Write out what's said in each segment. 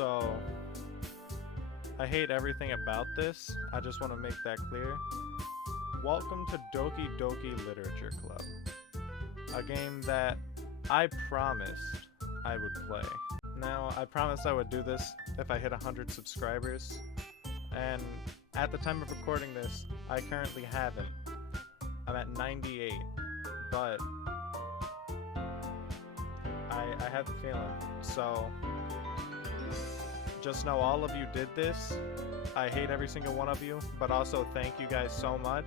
So, I hate everything about this. I just want to make that clear. Welcome to Doki Doki Literature Club. A game that I promised I would play. Now, I promised I would do this if I hit 100 subscribers. And at the time of recording this, I currently haven't. I'm at 98. But I have the feeling. So just know all of you did this. I hate every single one of you, but also thank you guys so much.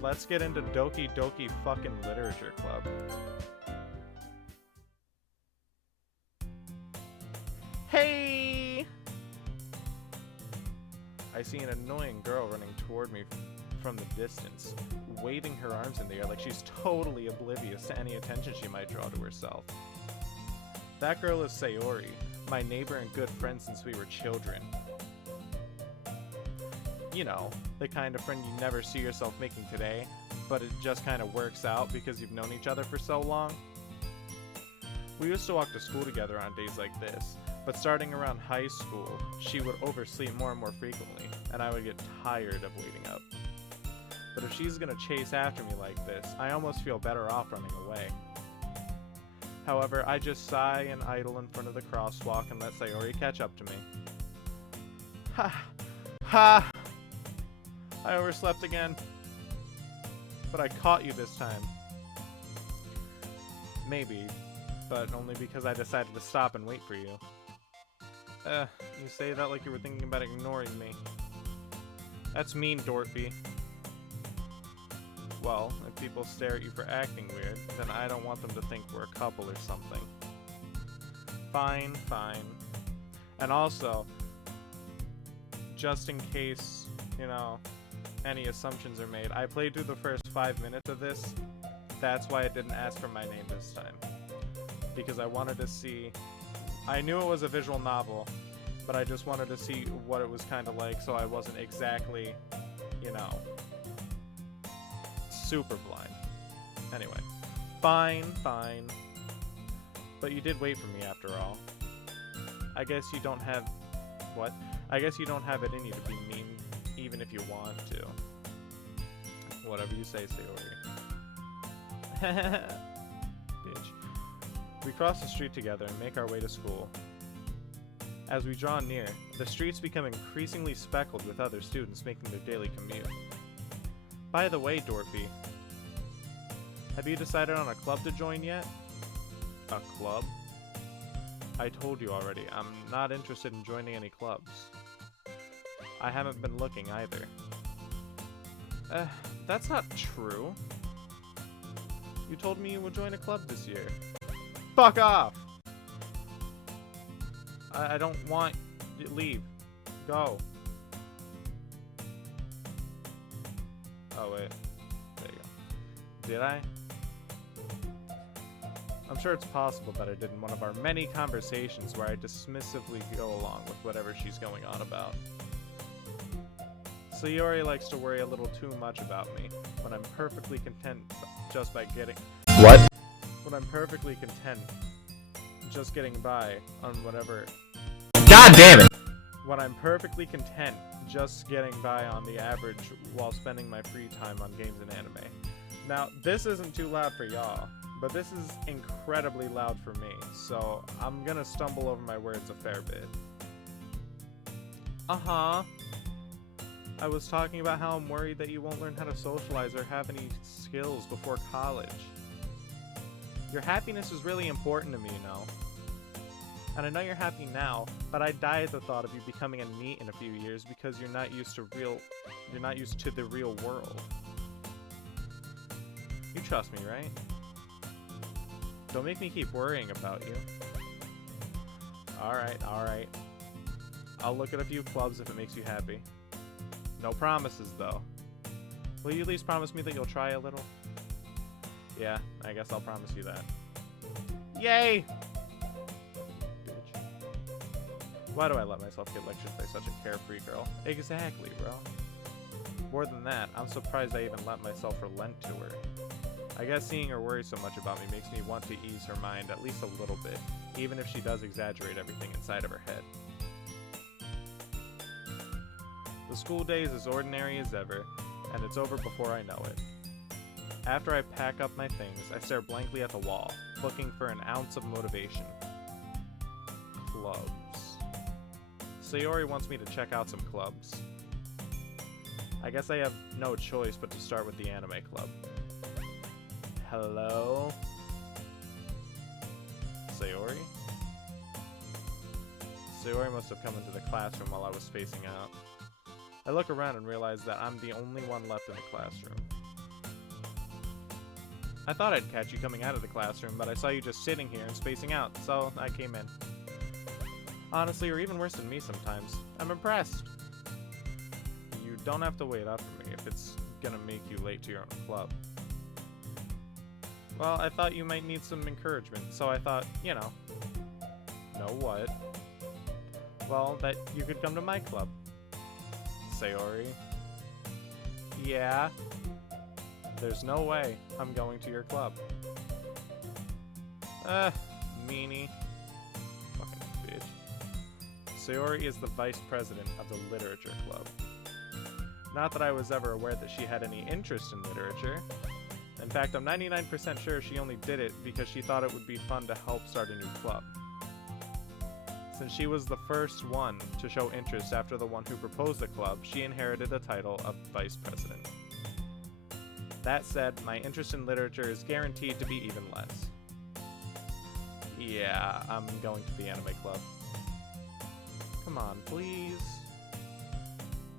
Let's get into Doki Doki fucking Literature Club. Hey! I see an annoying girl running toward me from the distance, waving her arms in the air like she's totally oblivious to any attention she might draw to herself. That girl is Sayori, my neighbor and good friend since we were children. You know, the kind of friend you never see yourself making today, but it just kind of works out because you've known each other for so long. We used to walk to school together on days like this, but starting around high school, she would oversleep more and more frequently, and I would get tired of waiting up. But if she's gonna chase after me like this, I almost feel better off running away. However, I just sigh and idle in front of the crosswalk and let Sayori catch up to me. Ha! Ha! I overslept again. But I caught you this time. Maybe, but only because I decided to stop and wait for you. You say that like you were thinking about ignoring me. That's mean, Dortby. Well, if people stare at you for acting weird, then I don't want them to think we're a couple or something. Fine, fine. And also, just in case, you know, any assumptions are made, I played through the first 5 minutes of this. That's why I didn't ask for my name this time. Because I wanted to see... I knew it was a visual novel, but I just wanted to see what it was kind of like, so I wasn't exactly, you know, super blind. Anyway, fine, fine. But you did wait for me after all. I guess you don't have... What? I guess you don't have it in you to be mean, even if you want to. Whatever you say, Sayori. Bitch. We cross the street together and make our way to school. As we draw near, the streets become increasingly speckled with other students making their daily commute. By the way, Dortby, have you decided on a club to join yet? A club? I told you already, I'm not interested in joining any clubs. I haven't been looking either. That's not true. You told me you would join a club this year. Fuck off! I don't want... Leave. Go. Oh, wait. There you go. Did I? I'm sure it's possible that I did in one of our many conversations where I dismissively go along with whatever she's going on about. Sayori likes to worry a little too much about me, when I'm perfectly content just by getting... What? When I'm perfectly content just getting by on whatever... God damn it! When I'm perfectly content just getting by on the average while spending my free time on games and anime. Now, this isn't too loud for y'all, but this is incredibly loud for me, so I'm gonna stumble over my words a fair bit. Uh-huh. I was talking about how I'm worried that you won't learn how to socialize or have any skills before college. Your happiness is really important to me, you know. And I know you're happy now, but I die at the thought of you becoming a NEET in a few years because you're not used to the real world. You trust me, right? Don't make me keep worrying about you. Alright, alright. I'll look at a few clubs if it makes you happy. No promises, though. Will you at least promise me that you'll try a little? Yeah, I guess I'll promise you that. Yay! Bitch. Why do I let myself get lectured by such a carefree girl? Exactly, bro. More than that, I'm surprised I even let myself relent to her. I guess seeing her worry so much about me makes me want to ease her mind at least a little bit, even if she does exaggerate everything inside of her head. The school day is as ordinary as ever, and it's over before I know it. After I pack up my things, I stare blankly at the wall, looking for an ounce of motivation. Clubs. Sayori wants me to check out some clubs. I guess I have no choice but to start with the anime club. Hello? Sayori? Sayori must have come into the classroom while I was spacing out. I look around and realize that I'm the only one left in the classroom. I thought I'd catch you coming out of the classroom, but I saw you just sitting here and spacing out, so I came in. Honestly, you're even worse than me sometimes. I'm impressed. You don't have to wait up for me if it's gonna make you late to your own club. Well, I thought you might need some encouragement, so I thought, you know. Know what? Well, that you could come to my club. Sayori. Yeah? There's no way I'm going to your club. Meanie. Fucking bitch. Sayori is the vice president of the Literature Club. Not that I was ever aware that she had any interest in literature. In fact, I'm 99% sure she only did it because she thought it would be fun to help start a new club. Since she was the first one to show interest after the one who proposed the club, she inherited the title of vice president. That said, my interest in literature is guaranteed to be even less. Yeah, I'm going to the anime club. Come on, please.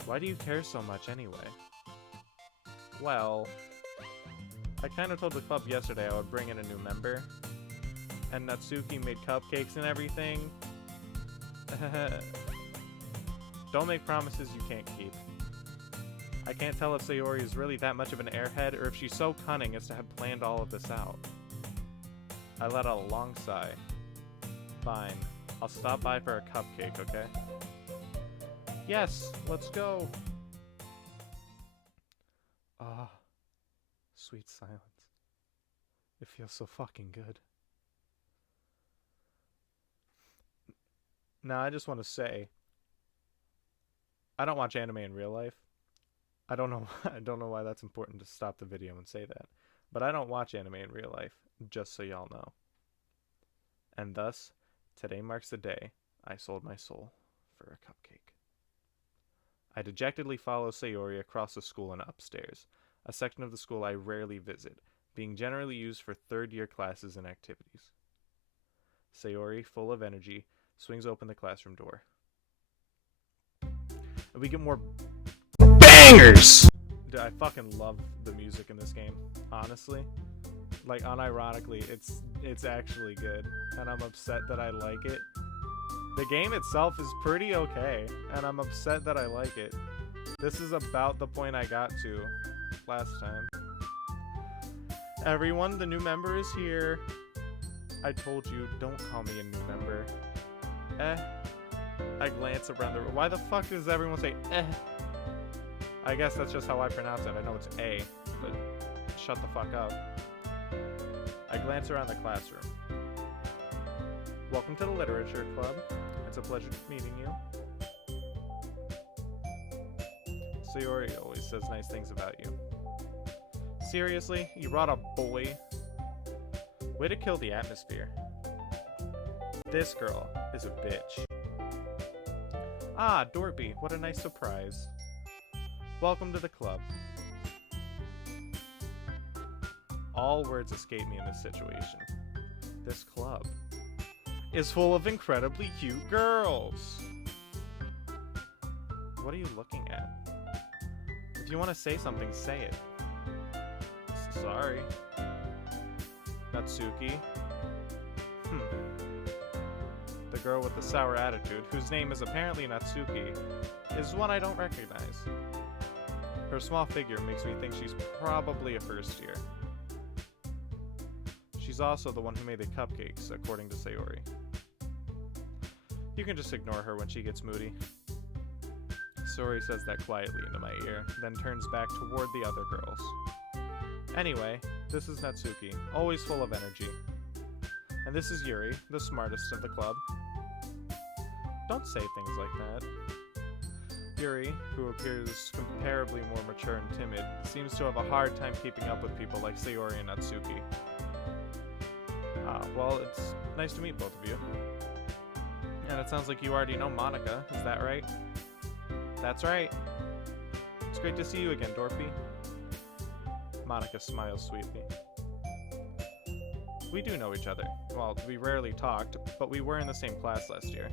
Why do you care so much anyway? Well, I kind of told the club yesterday I would bring in a new member, and Natsuki made cupcakes and everything. Don't make promises you can't keep. I can't tell if Sayori is really that much of an airhead or if she's so cunning as to have planned all of this out. I let out a long sigh. Fine. I'll stop by for a cupcake, okay? Yes, let's go! Ah, sweet silence. It feels so fucking good. Now, I just want to say, I don't watch anime in real life. I don't know why that's important to stop the video and say that. But I don't watch anime in real life, just so y'all know. And thus, today marks the day I sold my soul for a cupcake. I dejectedly follow Sayori across the school and upstairs, a section of the school I rarely visit, being generally used for third-year classes and activities. Sayori, full of energy, swings open the classroom door. And we get more Bangers! Dude, I fucking love the music in this game, honestly. Like, unironically, it's actually good, and I'm upset that I like it. The game itself is pretty okay, and I'm upset that I like it. This is about the point I got to last time. Everyone, the new member is here. I told you, don't call me a new member. I glance around the room. Why the fuck does everyone say I guess that's just how I pronounce it. I know it's A, but shut the fuck up. I glance around the classroom. Welcome to the Literature Club. It's a pleasure meeting you. Sayori always says nice things about you. Seriously? You brought a boy? Way to kill the atmosphere. This girl is a bitch. Ah, Dortby, what a nice surprise. Welcome to the club. All words escape me in this situation. This club is full of incredibly cute girls. What are you looking at? If you want to say something, say it. Sorry. Natsuki. The girl with the sour attitude, whose name is apparently Natsuki, is one I don't recognize. Her small figure makes me think she's probably a first year. She's also the one who made the cupcakes, according to Sayori. You can just ignore her when she gets moody. Sayori says that quietly into my ear, then turns back toward the other girls. Anyway, this is Natsuki, always full of energy. And this is Yuri, the smartest of the club. Don't say things like that. Yuri, who appears comparably more mature and timid, seems to have a hard time keeping up with people like Sayori and Natsuki. Well, it's nice to meet both of you. And it sounds like you already know Monica, is that right? That's right. It's great to see you again, Dortby. Monica smiles sweetly. We do know each other. Well, we rarely talked, but we were in the same class last year.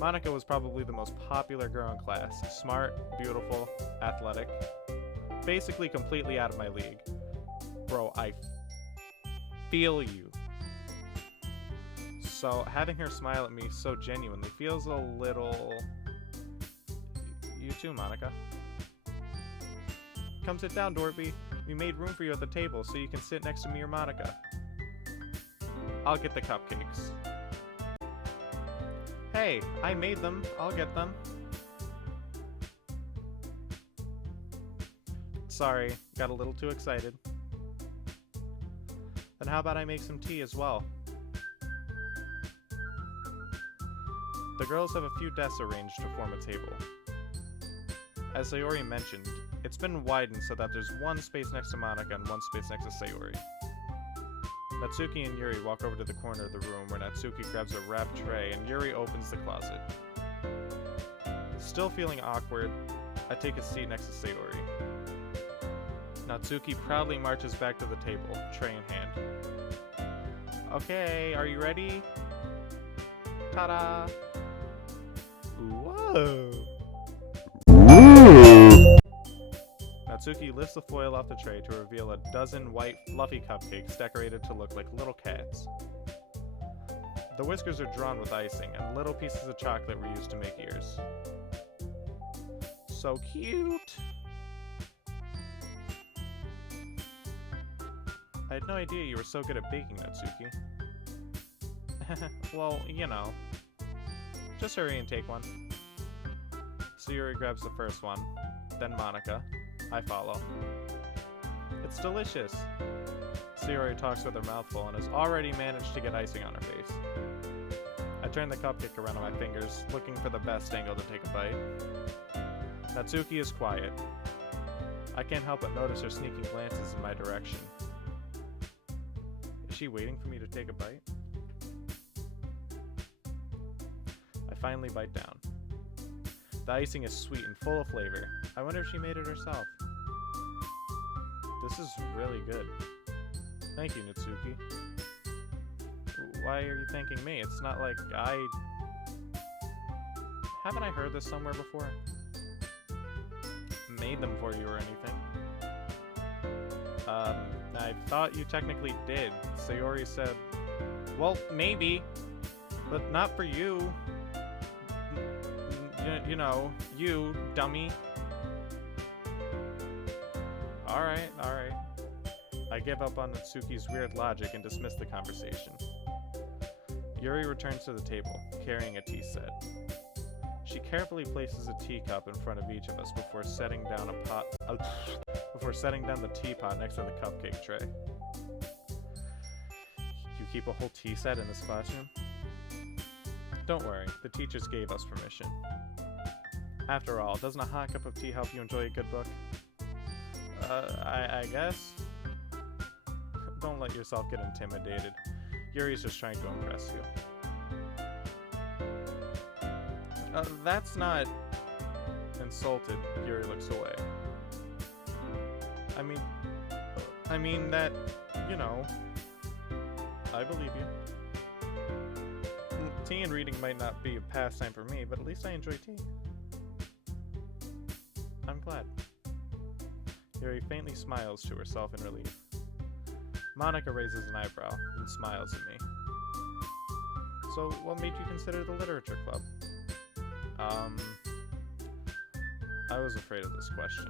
Monica was probably the most popular girl in class. Smart, beautiful, athletic. Basically completely out of my league. Bro, I feel you. So, having her smile at me so genuinely feels a little... You too, Monica. Come sit down, Dortby. We made room for you at the table so you can sit next to me or Monica. I'll get the cupcakes. Hey, I made them. I'll get them. Sorry, got a little too excited. Then how about I make some tea as well? The girls have a few desks arranged to form a table. As Sayori mentioned, it's been widened so that there's one space next to Monica and one space next to Sayori. Natsuki and Yuri walk over to the corner of the room where Natsuki grabs a wrapped tray and Yuri opens the closet. Still feeling awkward, I take a seat next to Sayori. Natsuki proudly marches back to the table, tray in hand. Okay, are you ready? Ta-da! Whoa! Natsuki lifts the foil off the tray to reveal a dozen white, fluffy cupcakes decorated to look like little cats. The whiskers are drawn with icing, and little pieces of chocolate were used to make ears. So cute! I had no idea you were so good at baking, Natsuki. Well, you know. Just hurry and take one. Sayori grabs the first one, then Monica. I follow. It's delicious. Sayori talks with her mouth full and has already managed to get icing on her face. I turn the cupcake around on my fingers, looking for the best angle to take a bite. Natsuki is quiet. I can't help but notice her sneaking glances in my direction. Is she waiting for me to take a bite? I finally bite down. The icing is sweet and full of flavor. I wonder if she made it herself. This is really good. Thank you, Natsuki. Why are you thanking me? It's not like Haven't I heard this somewhere before? Made them for you or anything. I thought you technically did. Sayori said, well, maybe, but not for you. You know, you, dummy. Alright. I give up on Natsuki's weird logic and dismiss the conversation. Yuri returns to the table, carrying a tea set. She carefully places a teacup in front of each of us before setting down the teapot next to the cupcake tray. You keep a whole tea set in this classroom? Don't worry, the teachers gave us permission. After all, doesn't a hot cup of tea help you enjoy a good book? I guess? Don't let yourself get intimidated. Yuri's just trying to impress you. That's not... Insulted, Yuri looks away. I mean that, you know, I believe you. Tea and reading might not be a pastime for me, but at least I enjoy tea. I'm glad. Yuri faintly smiles to herself in relief. Monica raises an eyebrow and smiles at me. So, what made you consider the literature club? I was afraid of this question.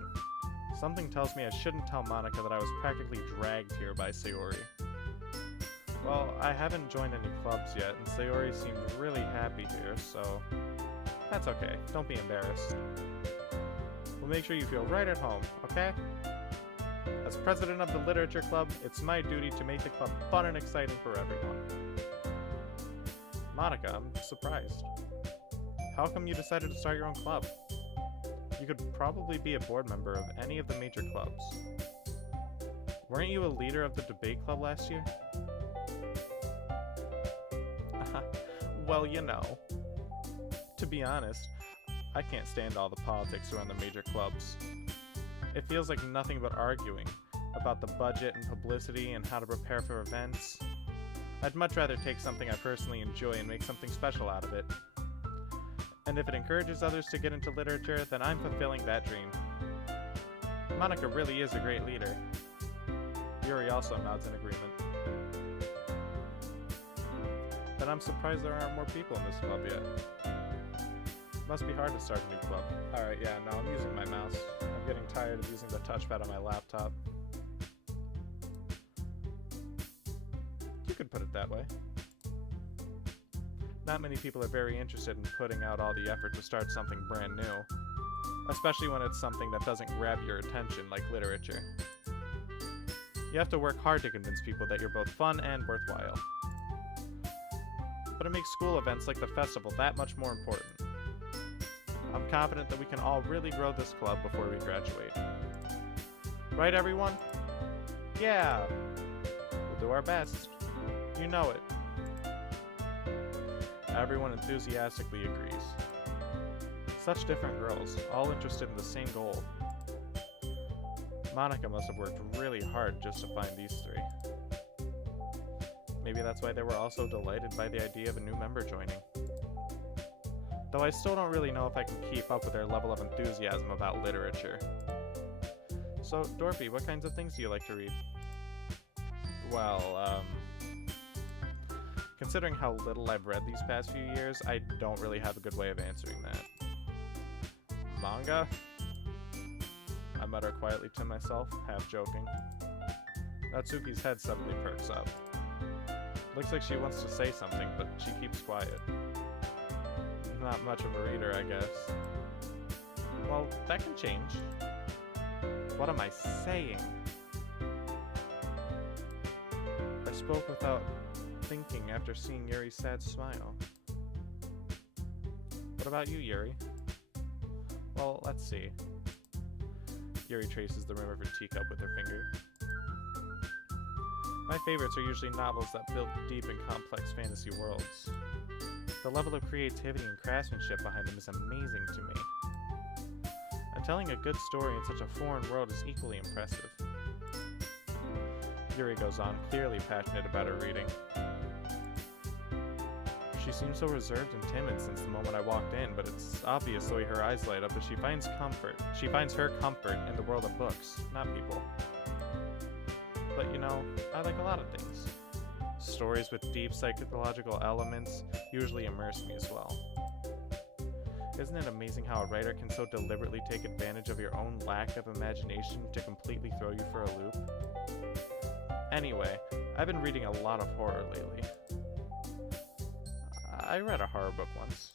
Something tells me I shouldn't tell Monica that I was practically dragged here by Sayori. Well, I haven't joined any clubs yet, and Sayori seemed really happy here, so... That's okay, don't be embarrassed. We'll make sure you feel right at home, okay? As president of the Literature Club, it's my duty to make the club fun and exciting for everyone. Monica, I'm surprised. How come you decided to start your own club? You could probably be a board member of any of the major clubs. Weren't you a leader of the debate club last year? Well, you know. To be honest, I can't stand all the politics around the major clubs. It feels like nothing but arguing about the budget and publicity and how to prepare for events. I'd much rather take something I personally enjoy and make something special out of it. And if it encourages others to get into literature, then I'm fulfilling that dream. Monica really is a great leader. Yuri also nods in agreement. Then I'm surprised there aren't more people in this club yet. Must be hard to start a new club. Alright, yeah, no, I'm using my mouse. I'm getting tired of using the touchpad on my laptop. You could put it that way. Not many people are very interested in putting out all the effort to start something brand new, especially when it's something that doesn't grab your attention like literature. You have to work hard to convince people that you're both fun and worthwhile. But it makes school events like the festival that much more important. I'm confident that we can all really grow this club before we graduate. Right, everyone? Yeah! We'll do our best. You know it. Everyone enthusiastically agrees. Such different girls, all interested in the same goal. Monica must have worked really hard just to find these three. Maybe that's why they were all so delighted by the idea of a new member joining. Though I still don't really know if I can keep up with their level of enthusiasm about literature. So, Dortby, what kinds of things do you like to read? Well, considering how little I've read these past few years, I don't really have a good way of answering that. Manga? I mutter quietly to myself, half joking. Natsuki's head suddenly perks up. Looks like she wants to say something, but she keeps quiet. Not much of a reader, I guess. Well, that can change. What am I saying? I spoke without thinking after seeing Yuri's sad smile. What about you, Yuri? Well, let's see. Yuri traces the rim of her teacup with her finger. My favorites are usually novels that build deep and complex fantasy worlds. The level of creativity and craftsmanship behind them is amazing to me. And telling a good story in such a foreign world is equally impressive. Yuri goes on, clearly passionate about her reading. She seems so reserved and timid since the moment I walked in, but it's obvious the way her eyes light up as she finds her comfort in the world of books, not people. But you know, I like a lot of things. Stories with deep psychological elements usually immerse me as well. Isn't it amazing how a writer can so deliberately take advantage of your own lack of imagination to completely throw you for a loop? Anyway, I've been reading a lot of horror lately. I read a horror book once.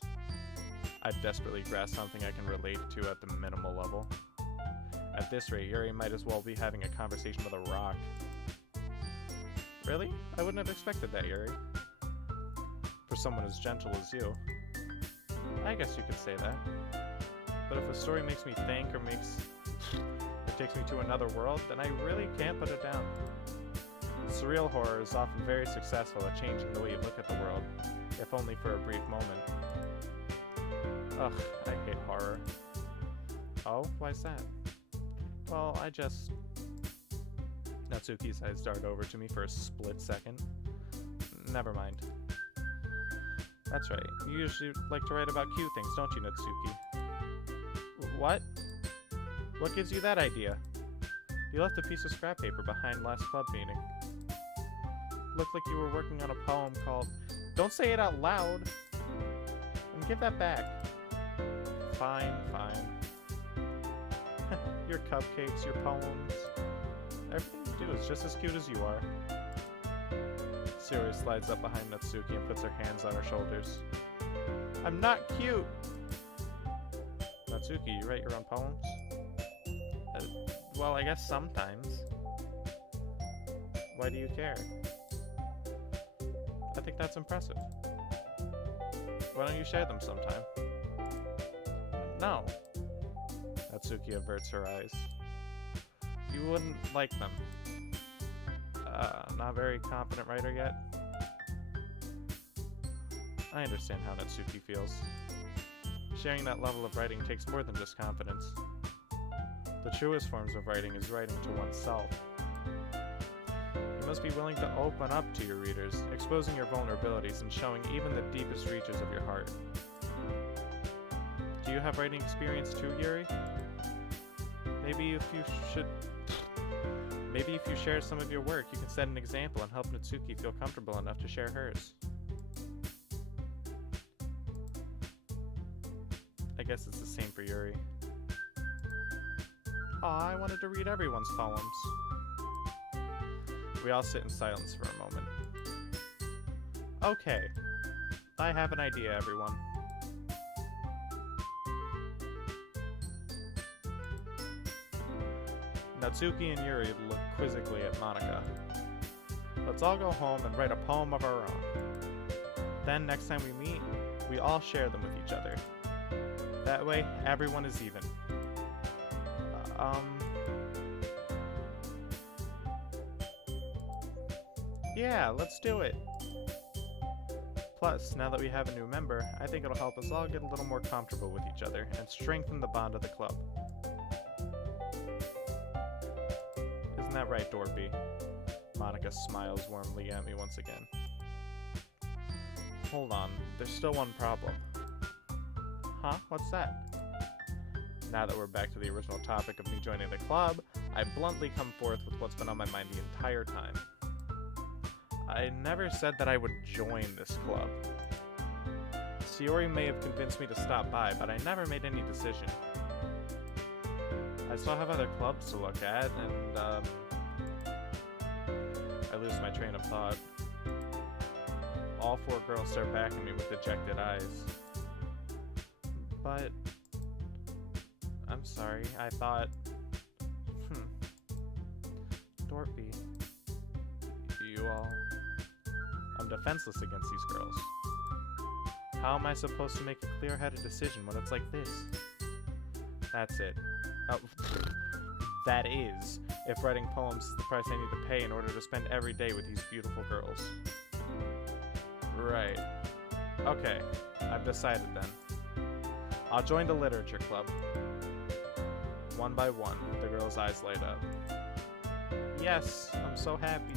I desperately grasp something I can relate to at the minimal level. At this rate, Yuri might as well be having a conversation with a rock. Really? I wouldn't have expected that, Yuri. For someone as gentle as you. I guess you could say that. But if a story makes me think or takes me to another world, then I really can't put it down. Surreal horror is often very successful at changing the way you look at the world, if only for a brief moment. Ugh, I hate horror. Oh, why's that? Well, Natsuki's eyes dart over to me for a split second. Never mind. That's right, you usually like to write about cute things, don't you, Natsuki? What? What gives you that idea? You left a piece of scrap paper behind last club meeting. Looked like you were working on a poem called... Don't say it out loud! And give that back. Fine. Your cupcakes, your poems... Everything you do is just as cute as you are. Siri slides up behind Natsuki and puts her hands on her shoulders. I'm not cute! Natsuki, you write your own poems? Well, I guess sometimes. Why do you care? I think that's impressive. Why don't you share them sometime? No. Natsuki averts her eyes. You wouldn't like them. Not very confident writer yet? I understand how Natsuki feels. Sharing that level of writing takes more than just confidence. The truest forms of writing is writing to oneself. You must be willing to open up to your readers, exposing your vulnerabilities and showing even the deepest reaches of your heart. Do you have writing experience too, Yuri? Maybe if you share some of your work, you can set an example and help Natsuki feel comfortable enough to share hers. I guess it's the same for Yuri. Aw, I wanted to read everyone's poems. We all sit in silence for a moment. Okay, I have an idea, everyone. Natsuki and Yuri look quizzically at Monika. Let's all go home and write a poem of our own. Then, next time we meet, we all share them with each other. That way, everyone is even. Yeah, let's do it. Plus, now that we have a new member, I think it'll help us all get a little more comfortable with each other and strengthen the bond of the club. Isn't that right, Dortby? Monika smiles warmly at me once again. Hold on, there's still one problem. Huh? What's that? Now that we're back to the original topic of me joining the club, I bluntly come forth with what's been on my mind the entire time. I never said that I would join this club. Sayori may have convinced me to stop by, but I never made any decision. I still have other clubs to look at, and, I lose my train of thought. All four girls stare back at me with dejected eyes. But... I'm sorry, I thought... Dortby... You all... I'm defenseless against these girls. How am I supposed to make a clear-headed decision when it's like this? That's it. Oh, that is, if writing poems is the price I need to pay in order to spend every day with these beautiful girls. Right. Okay, I've decided then. I'll join the literature club. One by one, the girl's eyes light up. Yes, I'm so happy.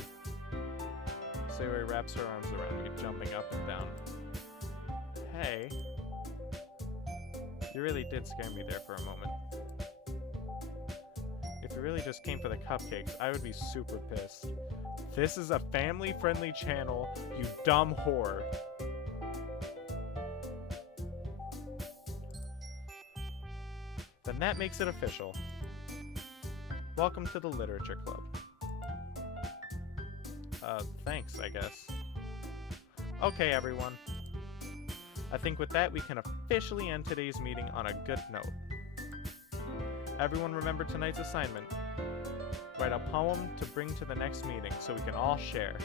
Sayori wraps her arms around me, jumping up and down. Hey. You really did scare me there for a moment. If you really just came for the cupcakes, I would be super pissed. This is a family-friendly channel, you dumb whore. Then that makes it official. Welcome to the Literature Club. Thanks, I guess. Okay, everyone. I think with that, we can officially end today's meeting on a good note. Everyone remember tonight's assignment. Write a poem to bring to the next meeting so we can all share.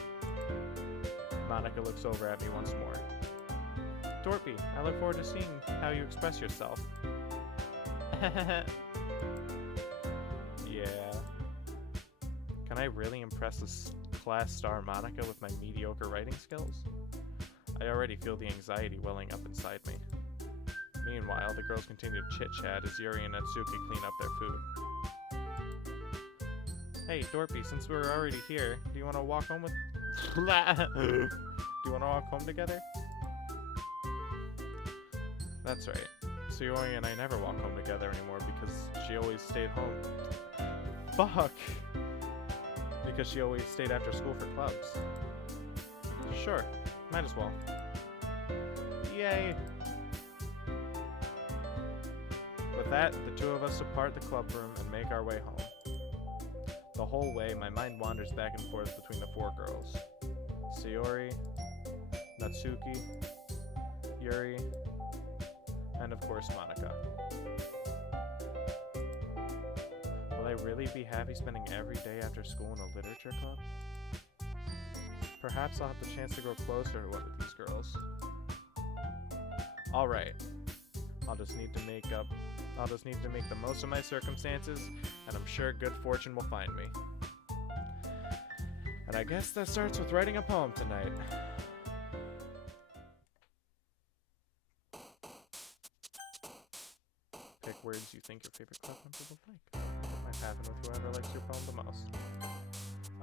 Monika looks over at me once more. Dortby, I look forward to seeing how you express yourself. Yeah. Can I really impress this class star Monika with my mediocre writing skills? I already feel the anxiety welling up inside me. Meanwhile, the girls continue to chit-chat as Yuri and Natsuki clean up their food. Hey, Dortby, since we're already here, do you want to walk home with... Do you want to walk home together? That's right. Sayori and I never walk home together anymore because she always stayed home. Fuck! Because she always stayed after school for clubs. Sure, might as well. Yay! With that, the two of us depart the club room and make our way home. The whole way, my mind wanders back and forth between the four girls. Sayori, Natsuki, Yuri, and of course Monika. Well, Will I really be happy spending every day after school in a literature club? Perhaps I'll have the chance to grow closer to one of these girls. Alright. I'll just need to make the most of my circumstances, and I'm sure good fortune will find me. And I guess that starts with writing a poem tonight. Pick words you think your favorite club member will like. It might happen with whoever likes your poem the most.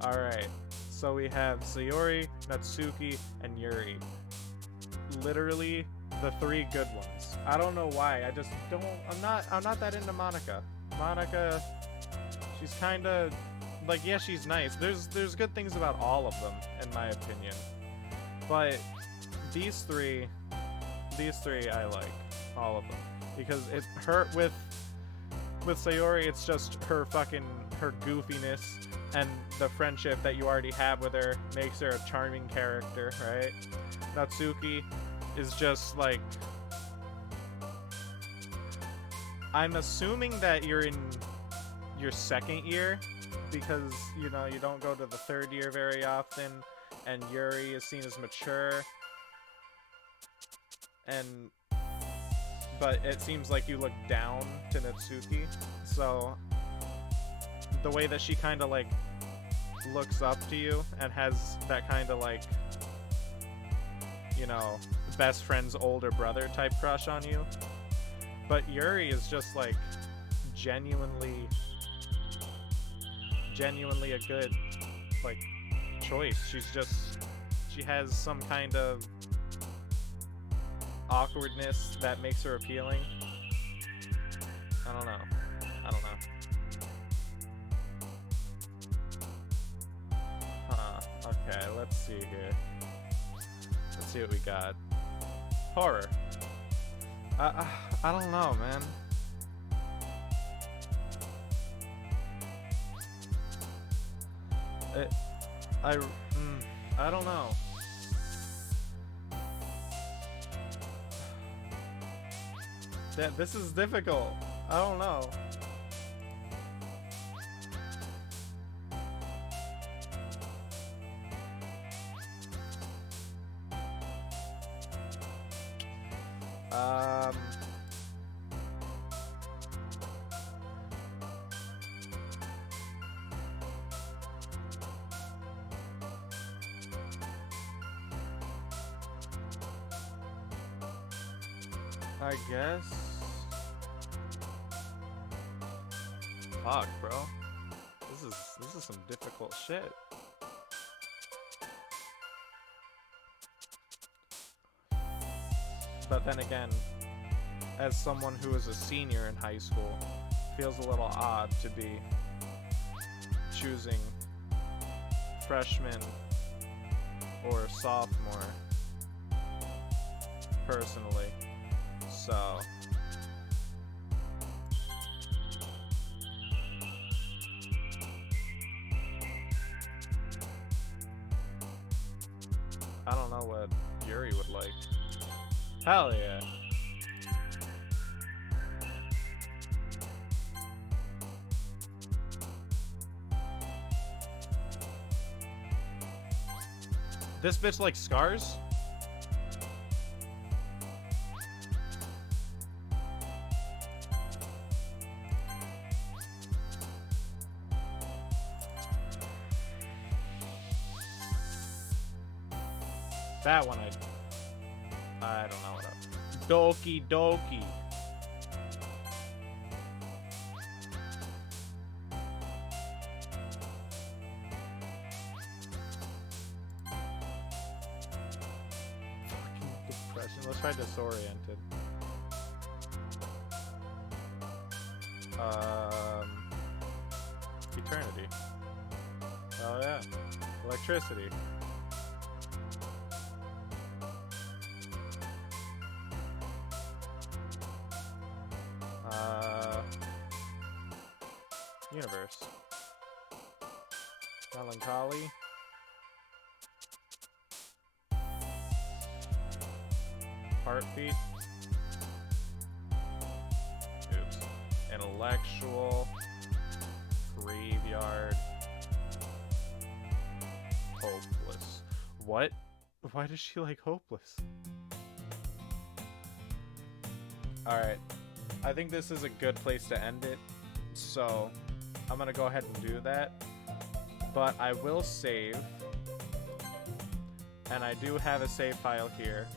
Alright, so we have Sayori, Natsuki, and Yuri. Literally the three good ones. I don't know why. I just don't. I'm not that into Monica. Monica, she's kind of like, yeah, she's nice. There's good things about all of them, in my opinion. But these three I like, all of them, because it's her with Sayori. It's just her goofiness and the friendship that you already have with her makes her a charming character, right? Natsuki is just like, I'm assuming that you're in your second year because, you know, you don't go to the third year very often, and Yuri is seen as mature, but it seems like you look down to Natsuki, so the way that she kind of like looks up to you and has that kind of like, you know, best friend's older brother type crush on you. But Yuri is just like genuinely a good like choice. She has some kind of awkwardness that makes her appealing. I don't know. Okay, let's see here. Let's see what we got. Horror. I don't know, man. I don't know. This is difficult. I don't know. I guess. Fuck, bro. This is some difficult shit. But then again, as someone who is a senior in high school, feels a little odd to be choosing freshman or sophomore personally. So I don't know what Yuri would like. Hell yeah. This bitch likes scars? That one I don't know what else. Doki Doki. Fucking depression. Let's try disoriented. Eternity. Oh yeah. Electricity. Universe. Melancholy. Heartbeat. Oops. Intellectual. yard. Hopeless. What? Why does she like hopeless? Alright. I think this is a good place to end it. So, I'm gonna go ahead and do that. But I will save. And I do have a save file here.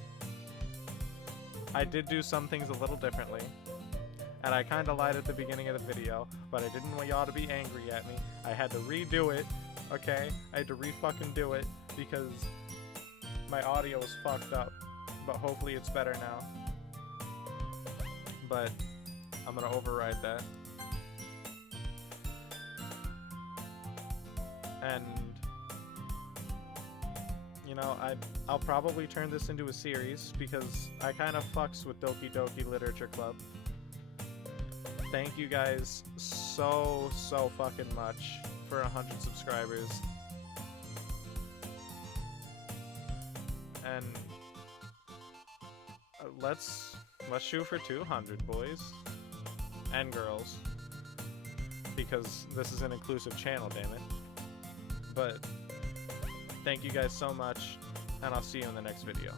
I did do some things a little differently. And I kind of lied at the beginning of the video, but I didn't want y'all to be angry at me. I had to redo it, okay? I had to re-fucking do it because my audio was fucked up. But hopefully it's better now. But I'm gonna override that. And you know, I'll probably turn this into a series because I kind of fucks with Doki Doki Literature Club. Thank you guys so fucking much for 100 subscribers. And let's shoot for 200, boys and girls, because this is an inclusive channel, damn it. But thank you guys so much, and I'll see you in the next video.